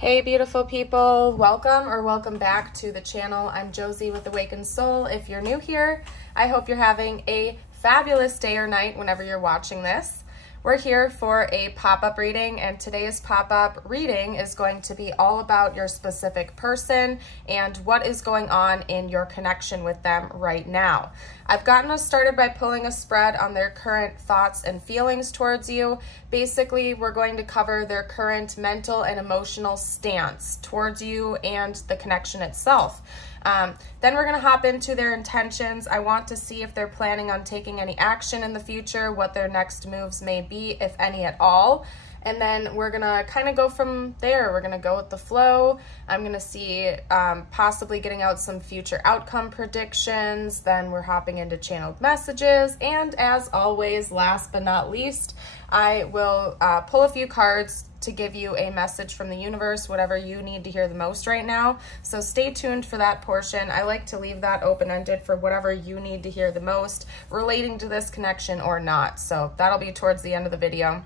Hey beautiful people, welcome back to the channel. I'm Josie with Awakened Soul. If you're new here, I hope you're having a fabulous day or night whenever you're watching this. We're here for a pop-up reading, and today's pop-up reading is going to be all about your specific person and what is going on in your connection with them right now. I've gotten us started by pulling a spread on their current thoughts and feelings towards you. Basically, we're going to cover their current mental and emotional stance towards you and the connection itself. Then we're going to hop into their intentions. I want to see if they're planning on taking any action in the future, what their next moves may be, if any at all. And then we're going to kind of go from there. We're going to go with the flow. I'm going to see possibly getting out some future outcome predictions. Then we're hopping into channeled messages. And as always, last but not least, I will pull a few cards to give you a message from the universe, whatever you need to hear the most right now. So stay tuned for that portion. I like to leave that open-ended for whatever you need to hear the most relating to this connection or not. So that'll be towards the end of the video.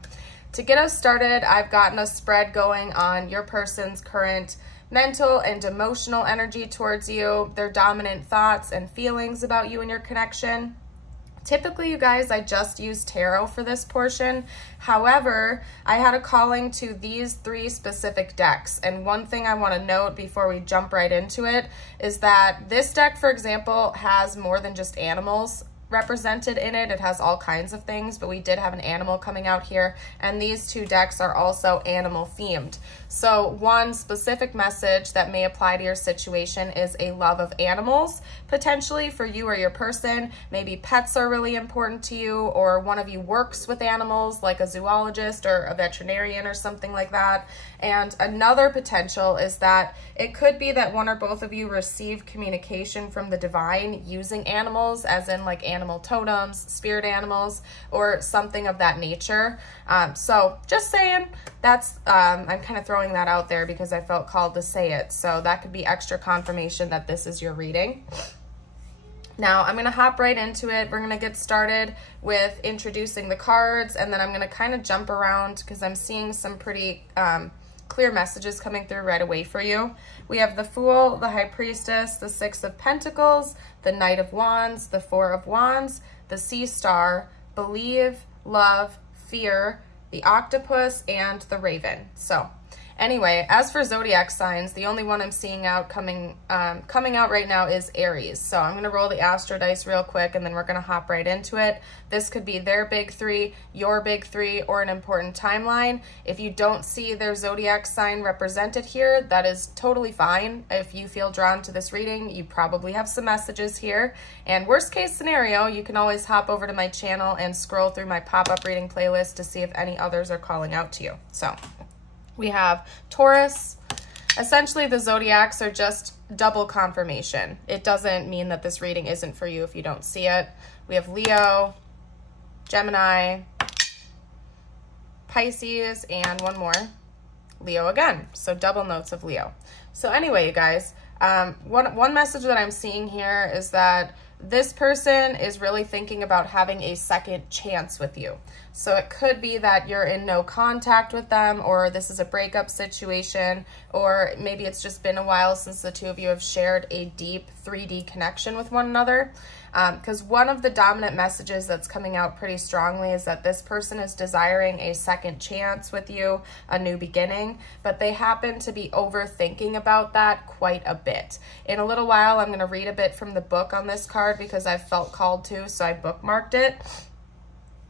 To get us started, I've gotten a spread going on your person's current mental and emotional energy towards you, their dominant thoughts and feelings about you and your connection. Typically, you guys, I just use tarot for this portion. However, I had a calling to these three specific decks. And one thing I want to note before we jump right into it is that this deck, for example, has more than just animals represented in it. It has all kinds of things, but we did have an animal coming out here, and these two decks are also animal themed. So one specific message that may apply to your situation is a love of animals, potentially for you or your person. Maybe pets are really important to you, or one of you works with animals like a zoologist or a veterinarian or something like that. And another potential is that it could be that one or both of you receive communication from the divine using animals, as in like animal totems, spirit animals, or something of that nature. So just saying, that's I'm kind of throwing that out there because I felt called to say it. So that could be extra confirmation that this is your reading. Now I'm going to hop right into it. We're going to get started with introducing the cards, and then I'm going to kind of jump around because I'm seeing some pretty clear messages coming through right away for you. We have the Fool, the High Priestess, the Six of Pentacles, the Knight of Wands, the Four of Wands, the Sea Star, Believe, Love, Fear, the Octopus, and the Raven. So anyway, as for zodiac signs, the only one I'm seeing out coming out right now is Aries. So I'm going to roll the Astro dice real quick, and then we're going to hop right into it. This could be their big three, your big three, or an important timeline. If you don't see their zodiac sign represented here, that is totally fine. If you feel drawn to this reading, you probably have some messages here. And worst case scenario, you can always hop over to my channel and scroll through my pop-up reading playlist to see if any others are calling out to you. So we have Taurus. Essentially, the zodiacs are just double confirmation. It doesn't mean that this reading isn't for you if you don't see it. We have Leo, Gemini, Pisces, and one more, Leo again. So double notes of Leo. So anyway, you guys, one message that I'm seeing here is that this person is really thinking about having a second chance with you. So it could be that you're in no contact with them, or this is a breakup situation, or maybe it's just been a while since the two of you have shared a deep 3D connection with one another. Because one of the dominant messages that's coming out pretty strongly is that this person is desiring a second chance with you, a new beginning, but they happen to be overthinking about that quite a bit. In a little while, I'm going to read a bit from the book on this card because I felt called to, so I bookmarked it.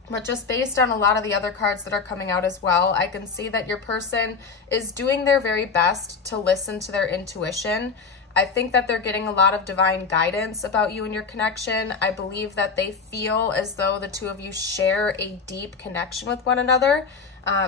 But just based on a lot of the other cards that are coming out as well, I can see that your person is doing their very best to listen to their intuition. I think that they're getting a lot of divine guidance about you and your connection. I believe that they feel as though the two of you share a deep connection with one another.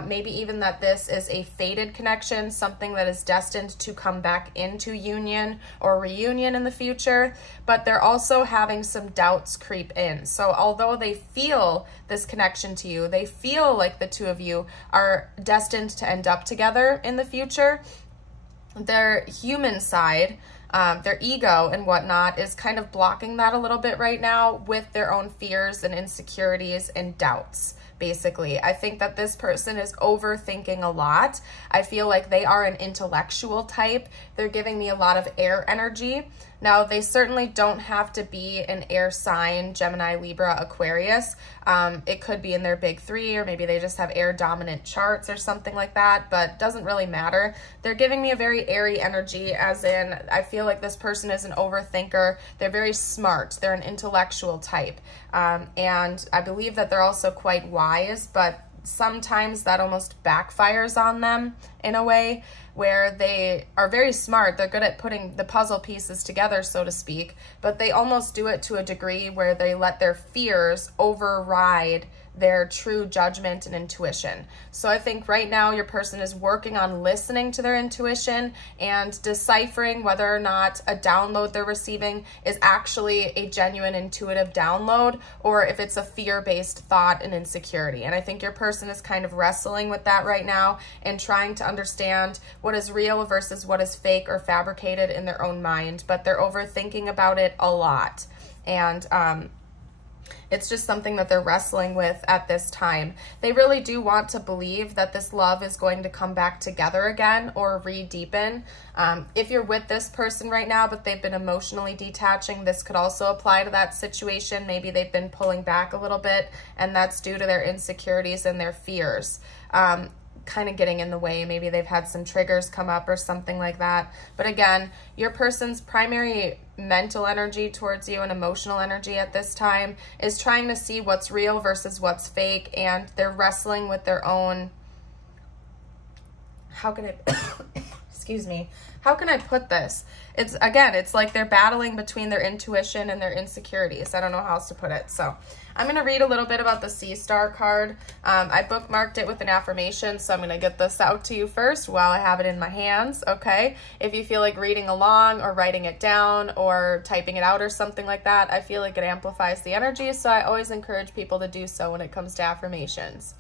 Maybe even that this is a fated connection, something that is destined to come back into union or reunion in the future, but they're also having some doubts creep in. So although they feel this connection to you, they feel like the two of you are destined to end up together in the future, their human side, their ego and whatnot is kind of blocking that a little bit right now with their own fears and insecurities and doubts. basically. I think that this person is overthinking a lot. I feel like they are an intellectual type. They're giving me a lot of air energy. Now, they certainly don't have to be an air sign, Gemini, Libra, Aquarius. It could be in their big three, or maybe they just have air dominant charts or something like that, but doesn't really matter. They're giving me a very airy energy, as in, I feel like this person is an overthinker. They're very smart. They're an intellectual type. And I believe that they're also quite wise, but sometimes that almost backfires on them in a way where they are very smart. They're good at putting the puzzle pieces together, so to speak, but they almost do it to a degree where they let their fears override their true judgment and intuition. So I think right now your person is working on listening to their intuition and deciphering whether or not a download they're receiving is actually a genuine intuitive download, or if it's a fear-based thought and insecurity. And I think your person is kind of wrestling with that right now and trying to understand what is real versus what is fake or fabricated in their own mind, but they're overthinking about it a lot. And it's just something that they're wrestling with at this time. They really do want to believe that this love is going to come back together again or re-deepen. If you're with this person right now, but they've been emotionally detaching, this could also apply to that situation. Maybe they've been pulling back a little bit, and that's due to their insecurities and their fears. Kind of getting in the way. Maybe they've had some triggers come up or something like that. But again, your person's primary mental energy towards you and emotional energy at this time is trying to see what's real versus what's fake, and they're wrestling with their own, how can I excuse me, how can I put this? It's like they're battling between their intuition and their insecurities. I don't know how else to put it. So I'm going to read a little bit about the Sea Star card. I bookmarked it with an affirmation, so I'm going to get this out to you first while I have it in my hands, okay? If you feel like reading along or writing it down or typing it out or something like that, I feel like it amplifies the energy, so I always encourage people to do so when it comes to affirmations.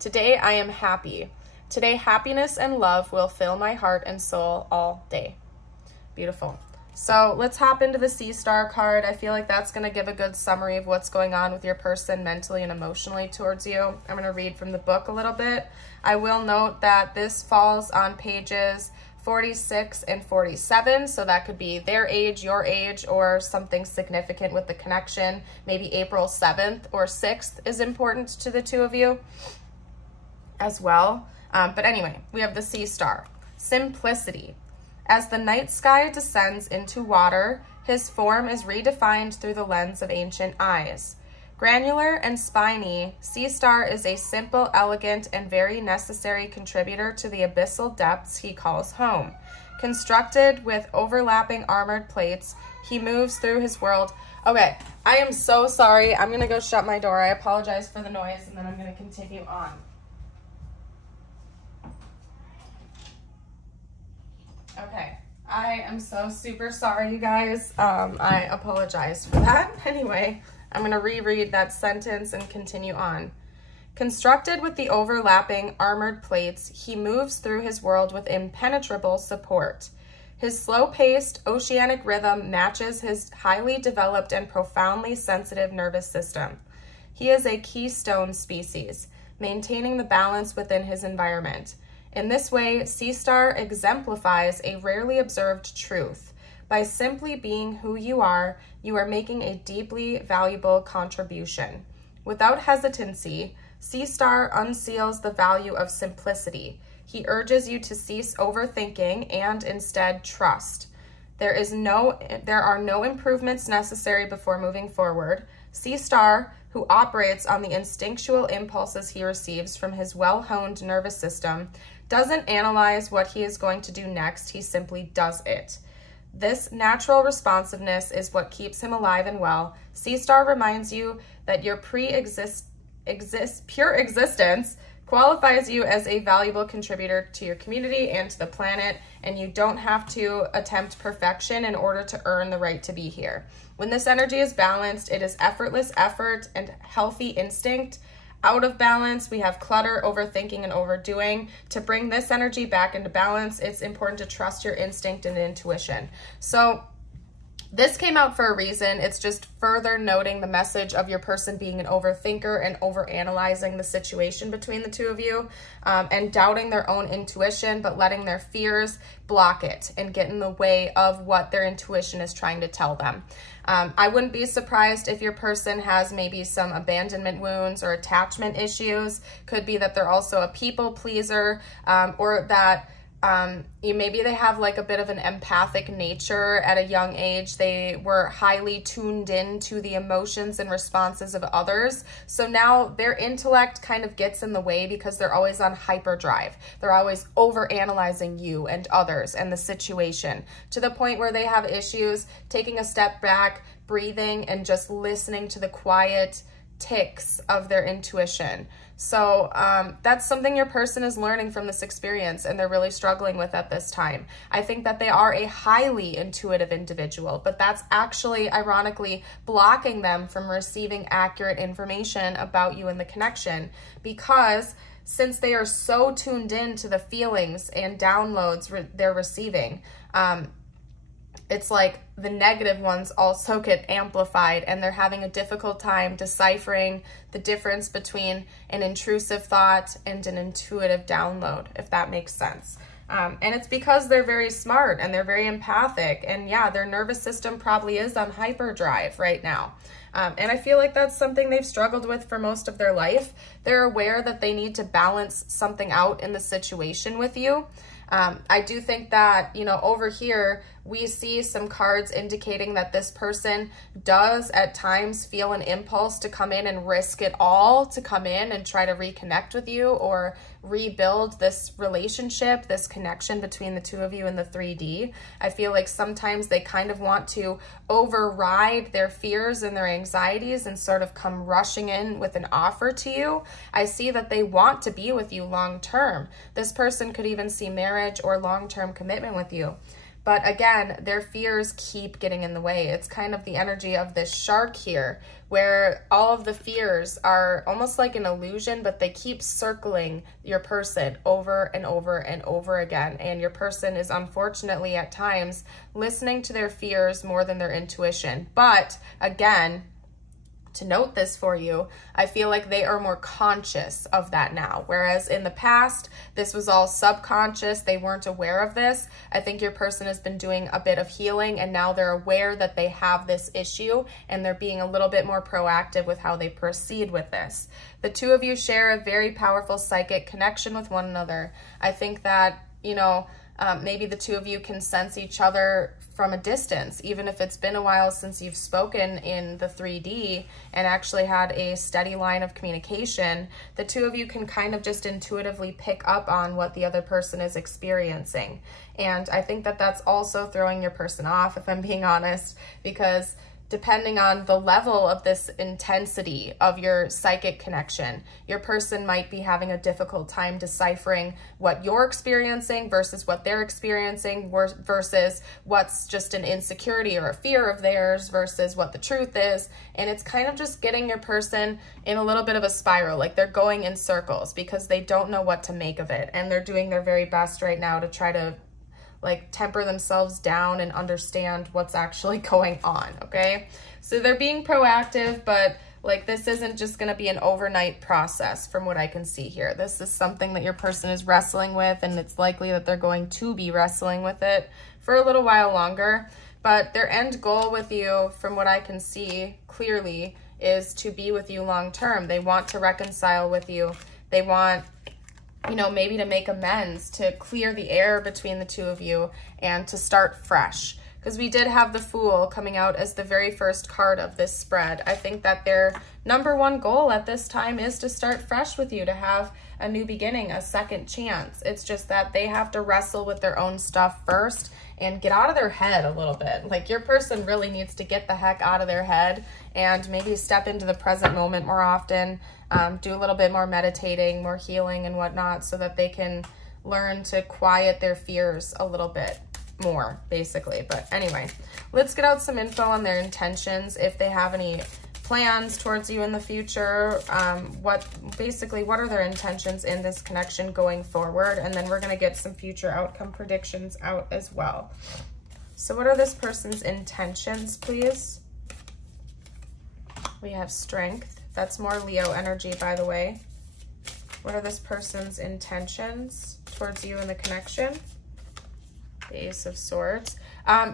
Today, I am happy. Today, happiness and love will fill my heart and soul all day. Beautiful. So let's hop into the Sea Star card. I feel like that's going to give a good summary of what's going on with your person mentally and emotionally towards you. I'm going to read from the book a little bit. I will note that this falls on pages 46 and 47, so that could be their age, your age, or something significant with the connection. Maybe April 7th or 6th is important to the two of you as well. But anyway, we have the Sea Star. Simplicity. As the night sky descends into water, his form is redefined through the lens of ancient eyes. Granular and spiny, Sea Star is a simple, elegant, and very necessary contributor to the abyssal depths he calls home. Constructed with overlapping armored plates, he moves through his world. Okay, I am so sorry. I'm going to go shut my door. I apologize for the noise, and then I'm going to continue on. Okay, I am so super sorry, you guys. I apologize for that. Anyway, I'm going to reread that sentence and continue on. Constructed with the overlapping armored plates, he moves through his world with impenetrable support. His slow-paced oceanic rhythm matches his highly developed and profoundly sensitive nervous system. He is a keystone species, maintaining the balance within his environment. In this way, Sea Star exemplifies a rarely observed truth. By simply being who you are making a deeply valuable contribution. Without hesitancy, Sea Star unseals the value of simplicity. He urges you to cease overthinking and instead trust. There are no improvements necessary before moving forward. Sea Star, who operates on the instinctual impulses he receives from his well-honed nervous system, doesn't analyze what he is going to do next, he simply does it. This natural responsiveness is what keeps him alive and well. Sea Star reminds you that your pure existence qualifies you as a valuable contributor to your community and to the planet, and you don't have to attempt perfection in order to earn the right to be here. When this energy is balanced, it is effortless effort and healthy instinct. Out of balance, we have clutter, overthinking, and overdoing. To bring this energy back into balance, it's important to trust your instinct and intuition. So This came out for a reason. It's just further noting the message of your person being an overthinker and overanalyzing the situation between the two of you, and doubting their own intuition, but letting their fears block it and get in the way of what their intuition is trying to tell them. I wouldn't be surprised if your person has maybe some abandonment wounds or attachment issues. Could be that they're also a people pleaser, or that maybe they have like a bit of an empathic nature at a young age. They were highly tuned in to the emotions and responses of others. So now their intellect kind of gets in the way because they're always on hyperdrive. They're always overanalyzing you and others and the situation, to the point where they have issues taking a step back, breathing, and just listening to the quiet ticks of their intuition. So that's something your person is learning from this experience, and they're really struggling with at this time. I think that they are a highly intuitive individual, but that's actually ironically blocking them from receiving accurate information about you and the connection, because since they are so tuned in to the feelings and downloads they're receiving, it's like the negative ones also get amplified, and they're having a difficult time deciphering the difference between an intrusive thought and an intuitive download, if that makes sense. And it's because they're very smart and they're very empathic, and yeah, their nervous system probably is on hyperdrive right now. And I feel like that's something they've struggled with for most of their life. They're aware that they need to balance something out in the situation with you. I do think that, you know, over here, we see some cards indicating that this person does at times feel an impulse to come in and risk it all, to come in and try to reconnect with you or rebuild this relationship, this connection between the two of you in the 3D. I feel like sometimes they kind of want to override their fears and their anxieties and sort of come rushing in with an offer to you. I see that they want to be with you long term. This person could even see marriage or long-term commitment with you. But again, their fears keep getting in the way. It's kind of the energy of this shark here, where all of the fears are almost like an illusion, but they keep circling your person over and over and over again. And your person is unfortunately at times listening to their fears more than their intuition. But again, to note this for you, I feel like they are more conscious of that now. Whereas in the past, this was all subconscious. They weren't aware of this. I think your person has been doing a bit of healing, and now they're aware that they have this issue, and they're being a little bit more proactive with how they proceed with this. The two of you share a very powerful psychic connection with one another. I think that, you know, maybe the two of you can sense each other from a distance, even if it's been a while since you've spoken in the 3D and actually had a steady line of communication. The two of you can kind of just intuitively pick up on what the other person is experiencing. And I think that that's also throwing your person off, if I'm being honest, because depending on the level of this intensity of your psychic connection, your person might be having a difficult time deciphering what you're experiencing versus what they're experiencing, versus what's just an insecurity or a fear of theirs versus what the truth is. And it's kind of just getting your person in a little bit of a spiral, like they're going in circles because they don't know what to make of it. And they're doing their very best right now to try to like temper themselves down and understand what's actually going on, okay? So they're being proactive, but like this isn't just gonna be an overnight process from what I can see here. This is something that your person is wrestling with, and it's likely that they're going to be wrestling with it for a little while longer. But their end goal with you, from what I can see clearly, is to be with you long term. They want to reconcile with you. They want, you know, maybe to make amends, to clear the air between the two of you and to start fresh. Because we did have the Fool coming out as the very first card of this spread. I think that their number one goal at this time is to start fresh with you, to have a new beginning, a second chance. It's just that they have to wrestle with their own stuff first and get out of their head a little bit. Like your person really needs to get the heck out of their head and maybe step into the present moment more often, do a little bit more meditating, more healing and whatnot, so that they can learn to quiet their fears a little bit more, basically. But anyway, let's get out some info on their intentions, if they have any plans towards you in the future. What are their intentions in this connection going forward? And then we're going to get some future outcome predictions out as well. So what are this person's intentions, please? We have strength. That's more Leo energy, by the way. What are this person's intentions towards you in the connection? The Ace of Swords.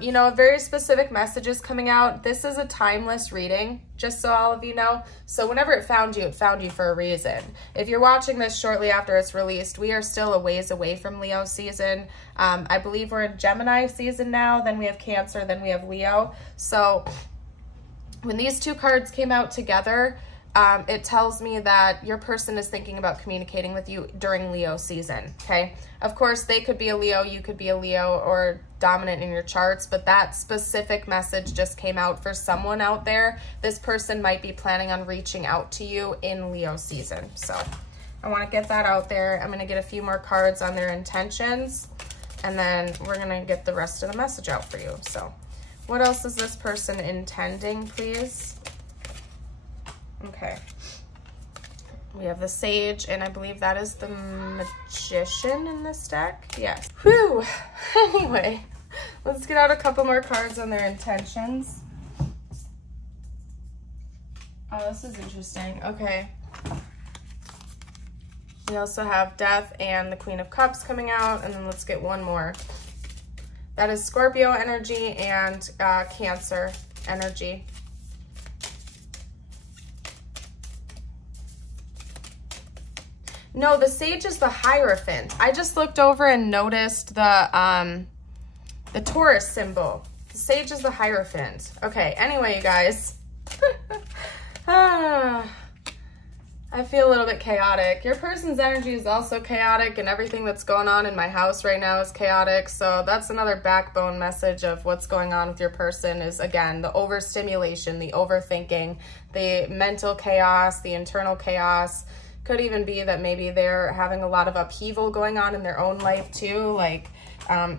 You know, a very specific message is coming out. This is a timeless reading, just so all of you know. So whenever it found you for a reason. If you're watching this shortly after it's released, we are still a ways away from Leo season. I believe we're in Gemini season now, then we have Cancer, then we have Leo. So when these two cards came out together, it tells me that your person is thinking about communicating with you during Leo season, okay? Of course, they could be a Leo, you could be a Leo, or dominant in your charts, but that specific message just came out for someone out there. This person might be planning on reaching out to you in Leo season. So I want to get that out there. I'm going to get a few more cards on their intentions, and then we're going to get the rest of the message out for you. So what else is this person intending, please? Okay. We have the Sage, and I believe that is the Magician in this deck. Yes. Whew. Anyway, let's get out a couple more cards on their intentions. Oh, this is interesting. Okay. We also have Death and the Queen of Cups coming out, and then let's get one more. That is Scorpio energy and Cancer energy. No, the Sage is the Hierophant. I just looked over and noticed the Taurus symbol. The Sage is the Hierophant. Okay, anyway, you guys. I feel a little bit chaotic. Your person's energy is also chaotic, and everything that's going on in my house right now is chaotic. So that's another backbone message of what's going on with your person is, again, the overstimulation, the overthinking, the mental chaos, the internal chaos. Could even be that maybe they're having a lot of upheaval going on in their own life too. Like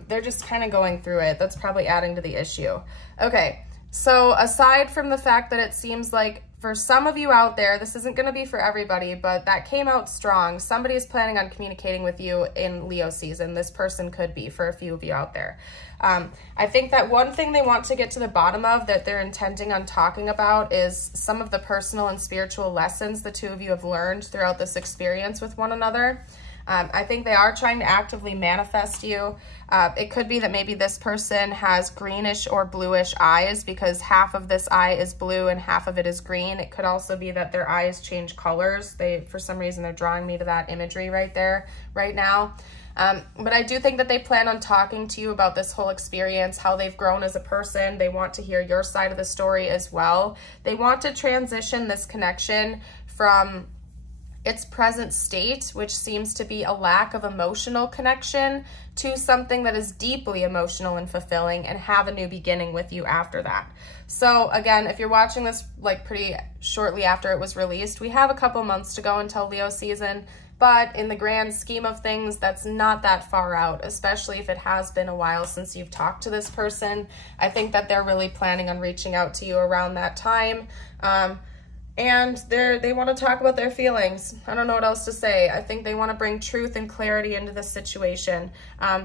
they're just kind of going through it. That's probably adding to the issue. Okay, so aside from the fact that it seems like for some of you out there, this isn't going to be for everybody, but that came out strong. Somebody is planning on communicating with you in Leo season. This person could be for a few of you out there. I think that one thing they want to get to the bottom of that they're intending on talking about is some of the personal and spiritual lessons the two of you have learned throughout this experience with one another. I think they are trying to actively manifest you. It could be that maybe this person has greenish or bluish eyes because half of this eye is blue and half of it is green. It could also be that their eyes change colors. For some reason, they're drawing me to that imagery right there, right now. But I do think that they plan on talking to you about this whole experience, how they've grown as a person. They want to hear your side of the story as well. They want to transition this connection from its present state, which seems to be a lack of emotional connection, to something that is deeply emotional and fulfilling, and have a new beginning with you after that. So again, if you're watching this like pretty shortly after it was released, we have a couple months to go until Leo season, but in the grand scheme of things, that's not that far out, especially if it has been a while since you've talked to this person. I think that they're really planning on reaching out to you around that time. And they want to talk about their feelings. I don't know what else to say. I think they want to bring truth and clarity into this situation.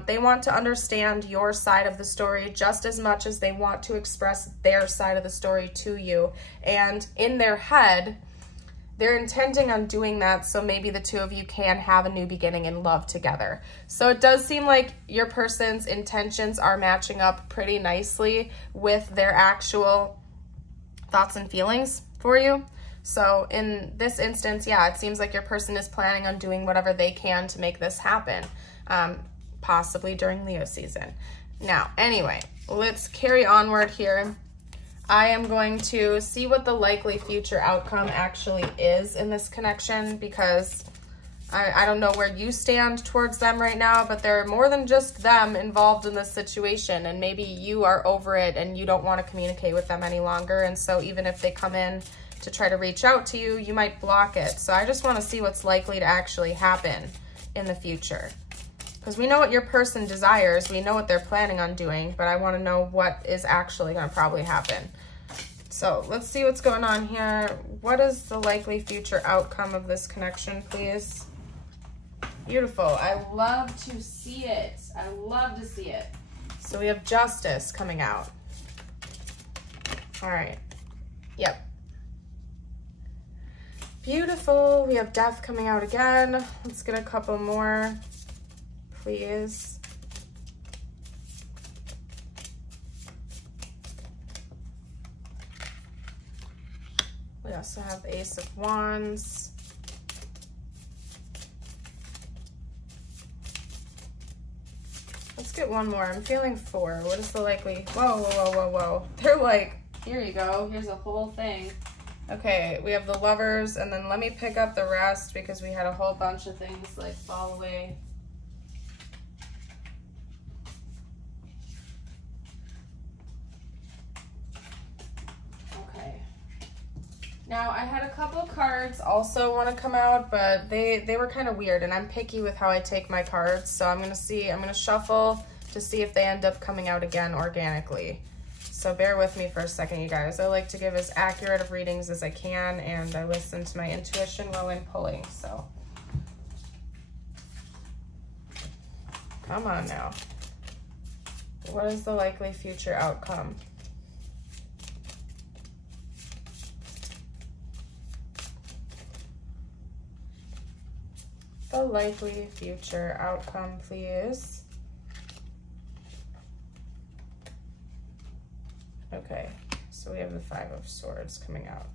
They want to understand your side of the story just as much as they want to express their side of the story to you. And in their head, they're intending on doing that so maybe the two of you can have a new beginning in love together. So it does seem like your person's intentions are matching up pretty nicely with their actual thoughts and feelings for you. So in this instance, yeah, it seems like your person is planning on doing whatever they can to make this happen, possibly during Leo season. Now, anyway, let's carry onward here. I am going to see what the likely future outcome actually is in this connection, because I don't know where you stand towards them right now, but there are more than just them involved in this situation, and maybe you are over it and you don't want to communicate with them any longer. And so even if they come in to try to reach out to you, you might block it. So I just want to see what's likely to actually happen in the future, because we know what your person desires, we know what they're planning on doing, but I want to know what is actually going to probably happen. So let's see what's going on here. What is the likely future outcome of this connection, please? Beautiful. I love to see it. I love to see it. So we have Justice coming out. All right. Yep. Beautiful. We have Death coming out again. Let's get a couple more, please. We also have the Ace of Wands. Let's get one more. I'm feeling 4. What is the likely? Whoa, whoa, whoa, whoa, whoa. They're like, here you go. Here's a whole thing. Okay, we have the Lovers, and then let me pick up the rest because we had a whole bunch of things like fall away. Okay. Now, I had a couple cards also want to come out, but they were kind of weird, and I'm picky with how I take my cards, so I'm going to shuffle to see if they end up coming out again organically. So bear with me for a second, you guys. I like to give as accurate of readings as I can, and I listen to my intuition while I'm pulling, so. Come on now. What is the likely future outcome? The likely future outcome, please. Okay, so we have the 5 of Swords coming out.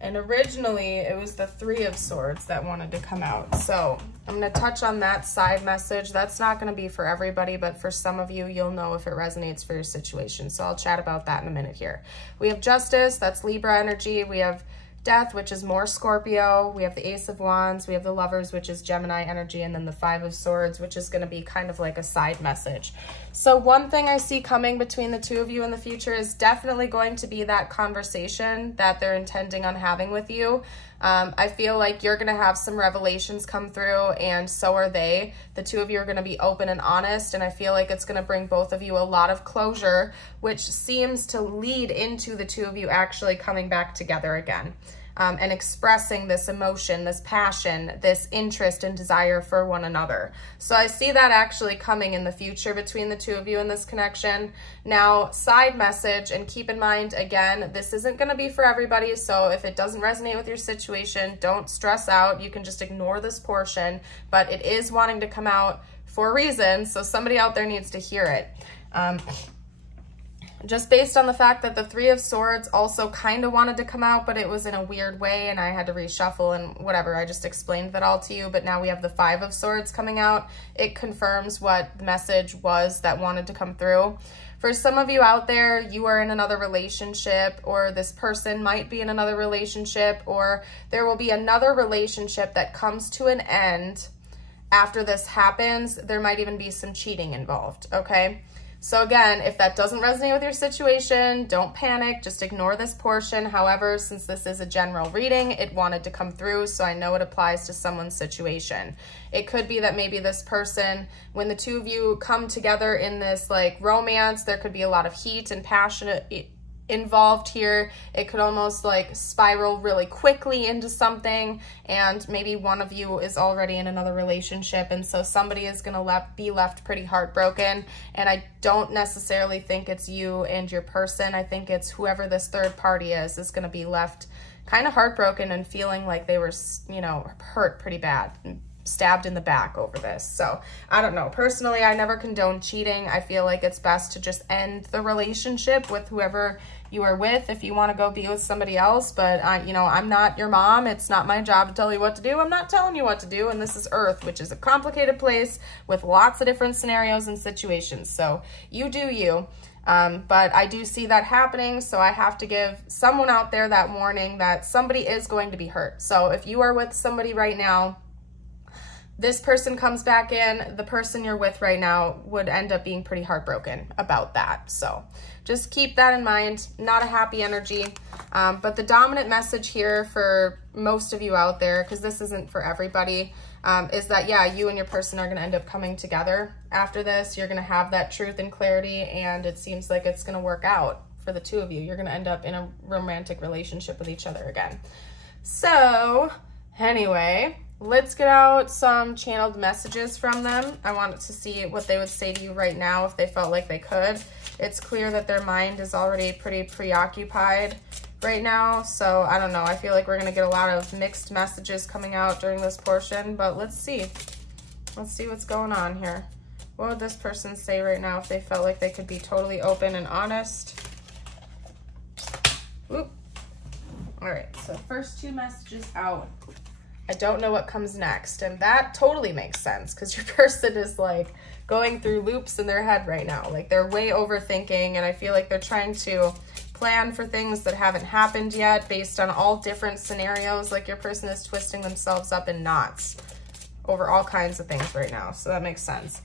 And originally, it was the 3 of Swords that wanted to come out. So I'm going to touch on that side message. That's not going to be for everybody, but for some of you, you'll know if it resonates for your situation. So I'll chat about that in a minute here. We have Justice, that's Libra energy. We have Death, which is more Scorpio. We have the Ace of Wands. We have the Lovers, which is Gemini energy. And then the 5 of Swords, which is going to be kind of like a side message. So one thing I see coming between the two of you in the future is definitely going to be that conversation that they're intending on having with you. I feel like you're going to have some revelations come through, and so are they. The two of you are going to be open and honest, and I feel like it's going to bring both of you a lot of closure, which seems to lead into the two of you actually coming back together again. And expressing this emotion, this passion, this interest and desire for one another. So I see that actually coming in the future between the two of you in this connection. Now, side message, and keep in mind, again, this isn't going to be for everybody, so if it doesn't resonate with your situation, don't stress out. You can just ignore this portion, but it is wanting to come out for a reason, so somebody out there needs to hear it. Just based on the fact that the 3 of Swords also kind of wanted to come out, but it was in a weird way, and I had to reshuffle and whatever. I just explained that all to you, but now we have the 5 of Swords coming out. It confirms what the message was that wanted to come through. For some of you out there, you are in another relationship, or this person might be in another relationship, or there will be another relationship that comes to an end after this happens. There might even be some cheating involved, okay? So again, if that doesn't resonate with your situation, don't panic, just ignore this portion. However, since this is a general reading, it wanted to come through, so I know it applies to someone's situation. It could be that maybe this person, when the two of you come together in this like romance, there could be a lot of heat and passion involved here. It could almost like spiral really quickly into something, and maybe one of you is already in another relationship, and so somebody is going to be left pretty heartbroken. And I don't necessarily think it's you and your person. I think it's whoever this third party is going to be left kind of heartbroken and feeling like they were, you know, hurt pretty bad, stabbed in the back over this. So I don't know. Personally, I never condone cheating. I feel like it's best to just end the relationship with whoever you are with if you want to go be with somebody else. But you know, I'm not your mom. It's not my job to tell you what to do. I'm not telling you what to do. And this is Earth, which is a complicated place with lots of different scenarios and situations. So you do you. But I do see that happening, so I have to give someone out there that warning that somebody is going to be hurt. So if you are with somebody right now, this person comes back in, the person you're with right now would end up being pretty heartbroken about that. So just keep that in mind. Not a happy energy. But the dominant message here for most of you out there, because this isn't for everybody, is that, yeah, you and your person are going to end up coming together after this. You're going to have that truth and clarity, and it seems like it's going to work out for the two of you. You're going to end up in a romantic relationship with each other again. So anyway, Let's get out some channeled messages from them. I wanted to see what they would say to you right now if they felt like they could. It's clear that their mind is already pretty preoccupied right now. So I don't know. I feel like we're going to get a lot of mixed messages coming out during this portion, but let's see. Let's see what's going on here. What would this person say right now if they felt like they could be totally open and honest? Oop. All right, so first 2 messages out. I don't know what comes next, and that totally makes sense because your person is like going through loops in their head right now. Like they're way overthinking, and I feel like they're trying to plan for things that haven't happened yet based on all different scenarios. Like your person is twisting themselves up in knots over all kinds of things right now, so that makes sense.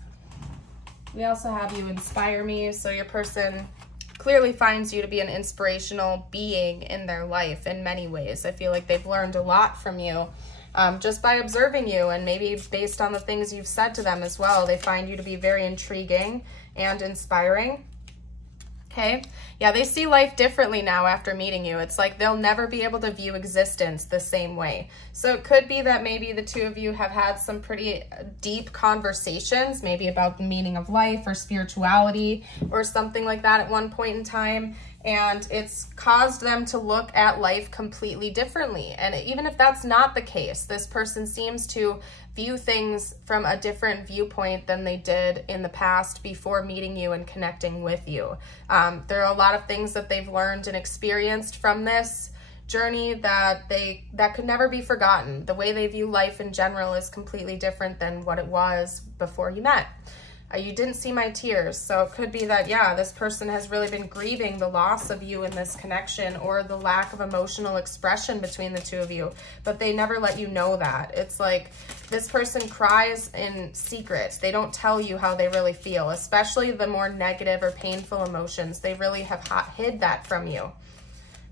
We also have you inspire me, so your person clearly finds you to be an inspirational being in their life in many ways. I feel like they've learned a lot from you. Just by observing you, and maybe based on the things you've said to them as well. They find you to be very intriguing and inspiring. Okay, yeah, they see life differently now after meeting you. It's like they'll never be able to view existence the same way. So it could be that maybe the 2 of you have had some pretty deep conversations, maybe about the meaning of life or spirituality or something like that at one point in time. And it's caused them to look at life completely differently. And even if that's not the case, this person seems to view things from a different viewpoint than they did in the past before meeting you and connecting with you. There are a lot of things that they've learned and experienced from this journey that could never be forgotten. The way they view life in general is completely different than what it was before you met. You didn't see my tears, so it could be that, yeah, this person has really been grieving the loss of you in this connection or the lack of emotional expression between the 2 of you, but they never let you know that. It's like this person cries in secret. They don't tell you how they really feel, especially the more negative or painful emotions. They really have hid that from you.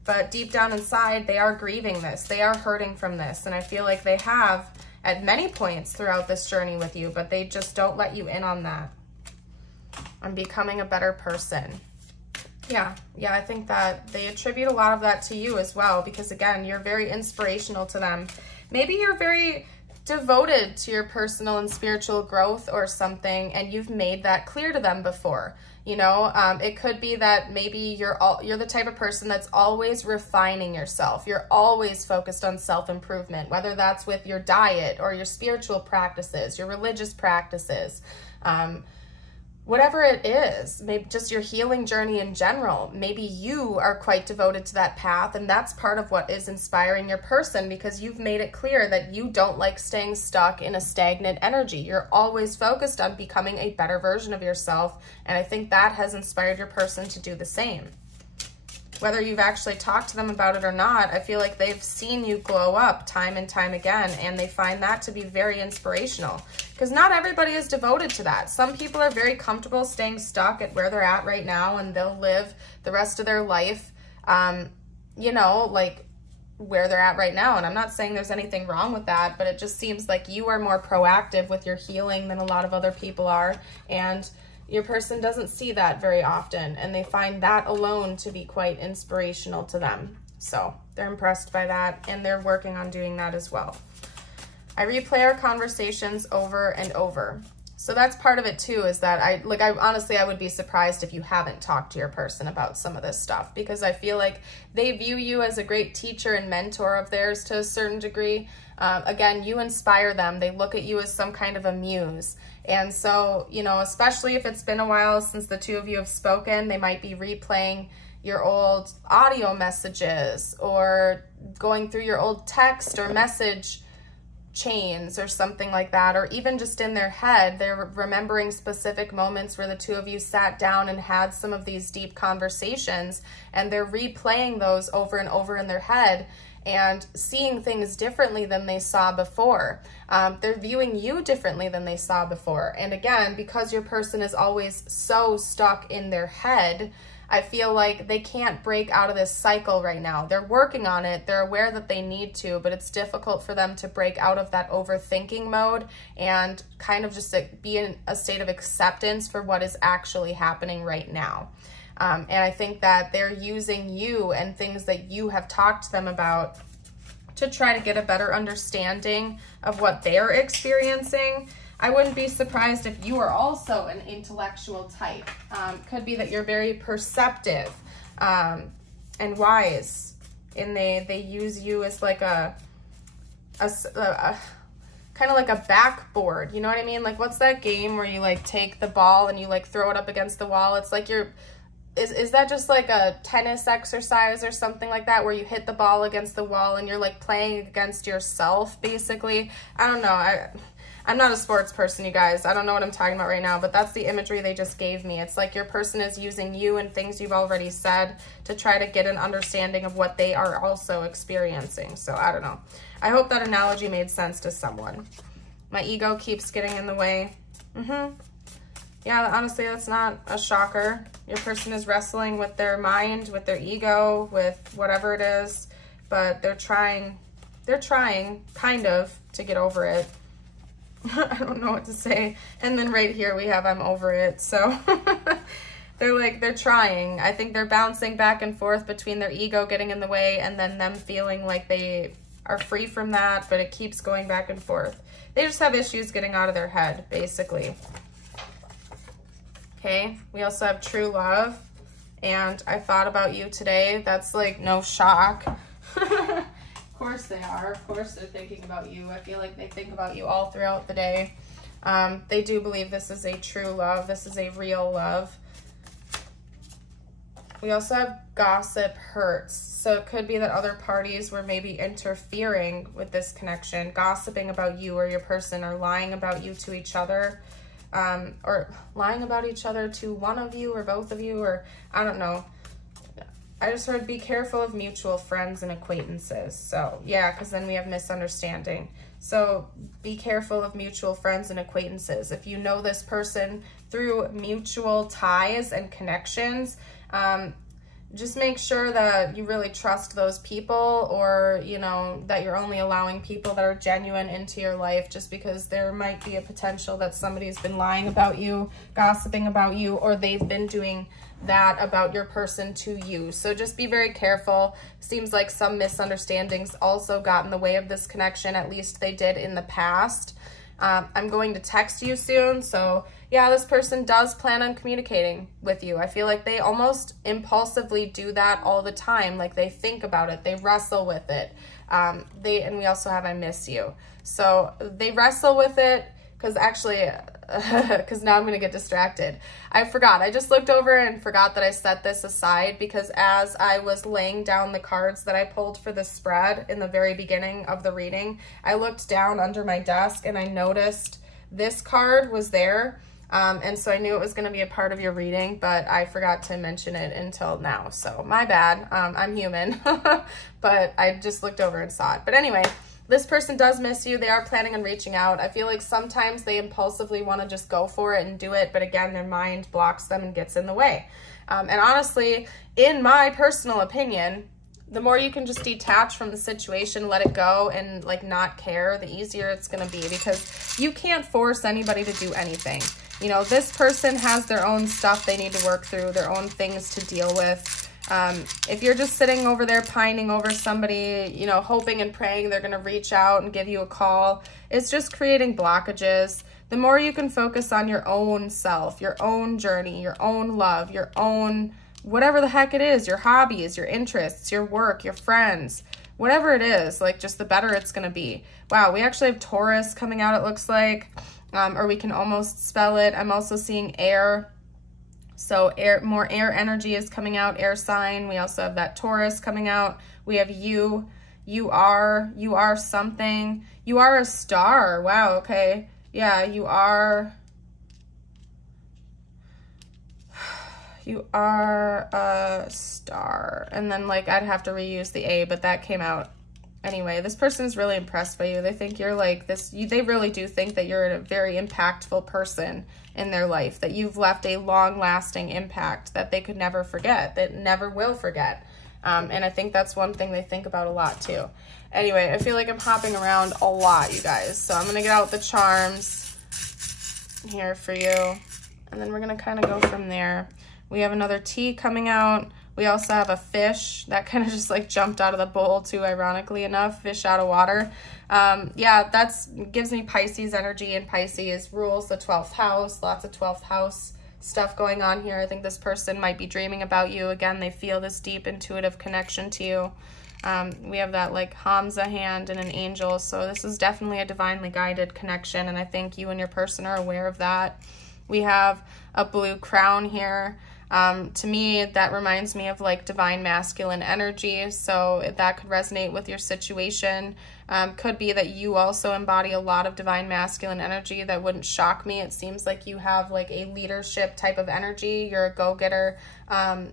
But deep down inside, they are grieving this. They are hurting from this, and I feel like they have at many points throughout this journey with you, but they just don't let you in on that. I'm becoming a better person. Yeah, I think that they attribute a lot of that to you as well, because again, you're very inspirational to them. Maybe you're very devoted to your personal and spiritual growth or something, and you've made that clear to them before. You know, it could be that maybe you're the type of person that's always refining yourself. You're always focused on self-improvement, whether that's with your diet or your spiritual practices, your religious practices, whatever it is, maybe just your healing journey in general. Maybe you are quite devoted to that path, and that's part of what is inspiring your person, because you've made it clear that you don't like staying stuck in a stagnant energy. You're always focused on becoming a better version of yourself, and I think that has inspired your person to do the same. Whether you've actually talked to them about it or not, I feel like they've seen you glow up time and time again, and they find that to be very inspirational, because not everybody is devoted to that. Some people are very comfortable staying stuck at where they're at right now, and they'll live the rest of their life, you know, like where they're at right now. And I'm not saying there's anything wrong with that, but it just seems like you are more proactive with your healing than a lot of other people are, and your person doesn't see that very often, and they find that alone to be quite inspirational to them. So they're impressed by that, and they're working on doing that as well. I replay our conversations over and over. So that's part of it too, is that I honestly, I would be surprised if you haven't talked to your person about some of this stuff, because I feel like they view you as a great teacher and mentor of theirs to a certain degree. Again, you inspire them. They look at you as some kind of a muse. And so, you know, especially if it's been a while since the 2 of you have spoken, they might be replaying your old audio messages or going through your old text or message chains or something like that, or even just in their head, they're remembering specific moments where the 2 of you sat down and had some of these deep conversations, and they're replaying those over and over in their head and seeing things differently than they saw before. They're viewing you differently than they saw before. And again, because your person is always so stuck in their head, I feel like they can't break out of this cycle right now. They're working on it. They're aware that they need to, but it's difficult for them to break out of that overthinking mode and kind of just be in a state of acceptance for what is actually happening right now. And I think that they're using you and things that you have talked to them about to try to get a better understanding of what they're experiencing. I wouldn't be surprised if you are also an intellectual type. Could be that you're very perceptive and wise, and they use you as like a kind of like a backboard, you know what I mean? Like, what's that game where you like take the ball and you like throw it up against the wall? It's like is that just like a tennis exercise or something like that, where you hit the ball against the wall and you're like playing against yourself, basically? I don't know. I'm not a sports person, you guys. I don't know what I'm talking about right now, but that's the imagery they just gave me. It's like your person is using you and things you've already said to try to get an understanding of what they are also experiencing. So I don't know. I hope that analogy made sense to someone. My ego keeps getting in the way. Yeah, honestly, that's not a shocker. Your person is wrestling with their mind, with their ego, with whatever it is, but they're trying kind of to get over it. I don't know what to say. And then right here we have I'm over it. So they're trying. I think they're bouncing back and forth between their ego getting in the way and then them feeling like they are free from that, but it keeps going back and forth. They just have issues getting out of their head, basically. Okay, we also have true love, and I thought about you today. That's like no shock. Of course they are. Of course they're thinking about you. I feel like they think about you all throughout the day. They do believe this is a true love. This is a real love. We also have gossip hurts. So it could be that other parties were maybe interfering with this connection, gossiping about you or your person, or lying about you to each other, or lying about each other to one of you or both of you, or I don't know. I just heard be careful of mutual friends and acquaintances. So yeah, because then we have misunderstanding. So be careful of mutual friends and acquaintances. If you know this person through mutual ties and connections, just make sure that you really trust those people, or, you know, that you're only allowing people that are genuine into your life, just because there might be a potential that somebody's been lying about you, gossiping about you, or they've been doing that about your person to you. So just be very careful. Seems like some misunderstandings also got in the way of this connection. At least they did in the past. I'm going to text you soon, so yeah, this person does plan on communicating with you. I feel like they almost impulsively do that all the time. Like, they think about it, they wrestle with it. And we also have I miss you. So they wrestle with it because actually, because now I'm going to get distracted. I forgot. I just looked over and forgot that I set this aside, because as I was laying down the cards that I pulled for the spread in the very beginning of the reading, I looked down under my desk and I noticed this card was there. And so I knew it was going to be a part of your reading, but I forgot to mention it until now. So my bad. I'm human, but I just looked over and saw it. But anyway, this person does miss you. They are planning on reaching out. I feel like sometimes they impulsively want to just go for it and do it, but again, their mind blocks them and gets in the way. And honestly, in my personal opinion, the more you can just detach from the situation, let it go, and like not care, the easier it's going to be, because you can't force anybody to do anything. You know, this person has their own stuff they need to work through, their own things to deal with. If you're just sitting over there pining over somebody, you know, hoping and praying they're going to reach out and give you a call, it's just creating blockages. The more you can focus on your own self, your own journey, your own love, your own, whatever the heck it is, your hobbies, your interests, your work, your friends, whatever it is, like, just the better it's going to be. Wow, we actually have Taurus coming out, it looks like, or we can almost spell it. I'm also seeing air. So more air energy is coming out, air sign. We also have that Taurus coming out. We have you are something. You are a star. Wow, okay. Yeah, you are a star. And then, like, I'd have to reuse the A, but that came out. Anyway, this person is really impressed by you. They think you're like this. They really do think that you're a very impactful person in their life, that you've left a long-lasting impact that they could never forget, that never will forget. And I think that's one thing they think about a lot too. Anyway, I feel like I'm hopping around a lot, you guys. So I'm going to get out the charms here for you. And then we're going to kind of go from there. We have another T coming out. We also have a fish that kind of just like jumped out of the bowl too, ironically enough, fish out of water. Yeah, gives me Pisces energy, and Pisces rules the 12th house, lots of 12th house stuff going on here. I think this person might be dreaming about you. Again, they feel this deep intuitive connection to you. We have that like Hamza hand and an angel, so this is definitely a divinely guided connection, and I think you and your person are aware of that. We have a blue crown here. To me, that reminds me of like divine masculine energy, so that could resonate with your situation. Could be that you also embody a lot of divine masculine energy. That wouldn't shock me. It seems like you have like a leadership type of energy. You're a go-getter.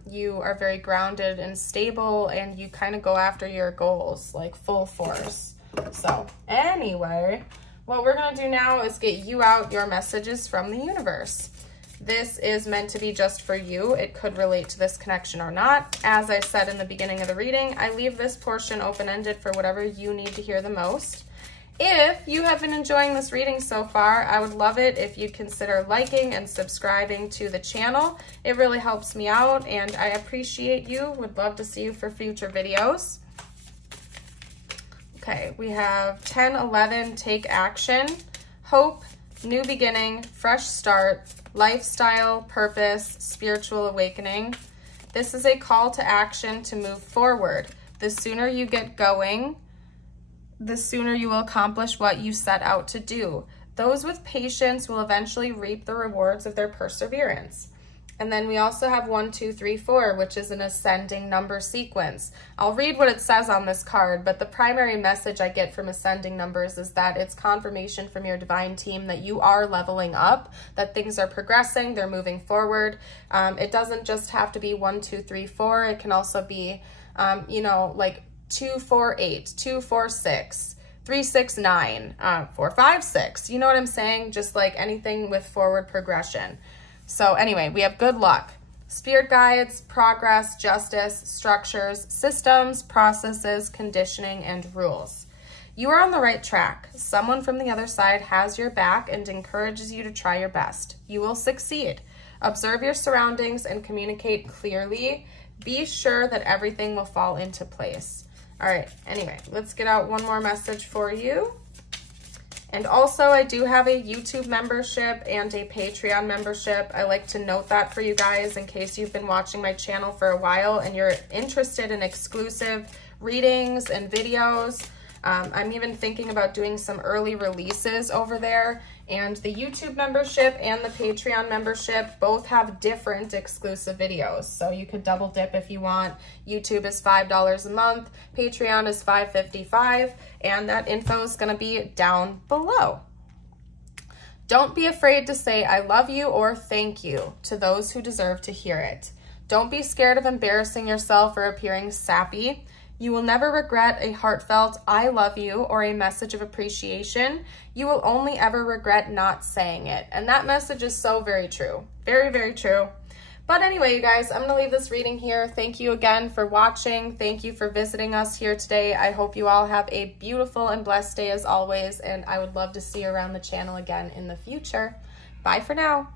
You are very grounded and stable, and you kind of go after your goals like full force. So anyway, what we're going to do now is get you out your messages from the universe. This is meant to be just for you. It could relate to this connection or not. As I said in the beginning of the reading, I leave this portion open-ended for whatever you need to hear the most. If you have been enjoying this reading so far, I would love it if you'd consider liking and subscribing to the channel. It really helps me out, and I appreciate you. Would love to see you for future videos. Okay, we have 10, 11, take action, hope, new beginning, fresh start, lifestyle, purpose, spiritual awakening. This is a call to action to move forward. The sooner you get going, the sooner you will accomplish what you set out to do. Those with patience will eventually reap the rewards of their perseverance. And then we also have 1, 2, 3, 4, which is an ascending number sequence. I'll read what it says on this card, but the primary message I get from ascending numbers is that it's confirmation from your divine team that you are leveling up, that things are progressing, they're moving forward. It doesn't just have to be 1, 2, 3, 4. It can also be, you know, like 2, 4, 8, 2, 4, 6, 3, 6, 9, 4, 5, 6. You know what I'm saying? Just like anything with forward progression. So anyway, we have good luck, spirit guides, progress, justice, structures, systems, processes, conditioning, and rules. You are on the right track. Someone from the other side has your back and encourages you to try your best. You will succeed. Observe your surroundings and communicate clearly. Be sure that everything will fall into place. All right, anyway, let's get out one more message for you. And also, I do have a YouTube membership and a Patreon membership. I like to note that for you guys in case you've been watching my channel for a while and you're interested in exclusive readings and videos. I'm even thinking about doing some early releases over there. And the YouTube membership and the Patreon membership both have different exclusive videos. So you could double dip if you want. YouTube is $5 a month. Patreon is $5.55. And that info is going to be down below. Don't be afraid to say I love you or thank you to those who deserve to hear it. Don't be scared of embarrassing yourself or appearing sappy. You will never regret a heartfelt I love you or a message of appreciation. You will only ever regret not saying it. And that message is so very true. Very, very true. But anyway, you guys, I'm going to leave this reading here. Thank you again for watching. Thank you for visiting us here today. I hope you all have a beautiful and blessed day as always, and I would love to see you around the channel again in the future. Bye for now.